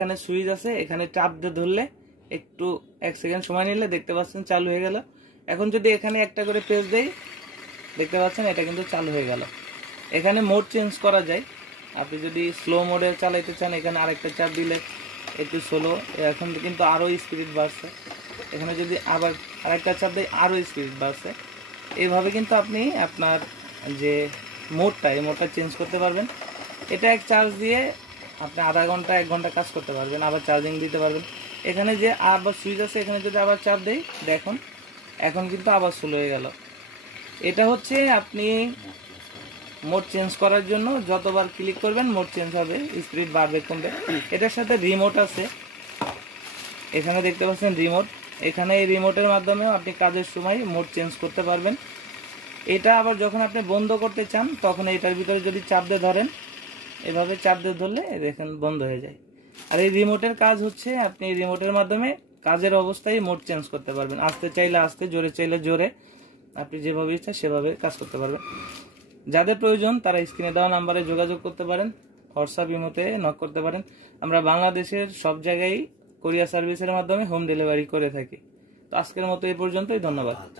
এখানে সুইচ আছে, এখানে চাপ দিয়ে ধরলে একটু 1 সেকেন্ড সময় নিলে দেখতে পাচ্ছেন চালু হয়ে গেল। এখন যদি এখানে একটা করে প্রেস দেই দেখতে পাচ্ছেন এটা কিন্তু চালু হয়ে গেল। এখানে মোড চেঞ্জ করা যায়, আপনি যদি স্লো মোডে চালাইতে চান এখানে আরেকটা চাপ দিলে একটু স্লো, এখন কিন্তু আরও স্পিড বাড়ছে। এখানে যদি আবার আরেকটা চাপ দেয় আরও স্পিড বাড়ছে। এইভাবে কিন্তু আপনি আপনার যে মোডটা এই মোডটা চেঞ্জ করতে পারবেন। এটা এক চার্জ দিয়ে আপনি আধা ঘন্টা 1 ঘন্টা কাজ করতে পারবেন, আবার চার্জিং দিতে পারবেন। এখানে যে আবার সুইচ আছে এখানে যদি আবার চাপ দেই দেখুন এখন কিন্তু আবার স্লো হয়ে গেল। এটা হচ্ছে আপনি মোড চেঞ্জ করার জন্য যতবার ক্লিক করবেন মোড চেঞ্জ হবে, স্পিড বাড়বে কমবে। এটার সাথে রিমোট আছে, এখানে দেখতে পাচ্ছেন রিমোট। এখানে এই রিমোটের মাধ্যমেও আপনি কাজের সময় মোড চেঞ্জ করতে পারবেন। এটা আবার যখন আপনি বন্ধ করতে চান তখন এটার ভিতরে যদি চাপ দিয়ে ধরেন, এভাবে চাপ দিয়ে ধরলে দেখেন বন্ধ হয়ে যায়। আর এই রিমোটের কাজ হচ্ছে আপনি এই রিমোটের মাধ্যমে কাজের অবস্থায় মোড চেঞ্জ করতে পারবেন, আস্তে চাইলে আস্তে, জোরে চাইলে জোরে, আপনি যেভাবে ইচ্ছা সেভাবে কাজ করতে পারবেন। যাদের প্রয়োজন তারা স্ক্রিনে দেওয়া নাম্বারে যোগাযোগ করতে পারেন, হোয়াটসঅ্যাপ ইমোতে নক করতে পারেন। আমরা বাংলাদেশের সব জায়গায় কুরিয়ার সার্ভিসের মাধ্যমে হোম ডেলিভারি করে থাকি। তো আজকের মতো এই পর্যন্তই, ধন্যবাদ।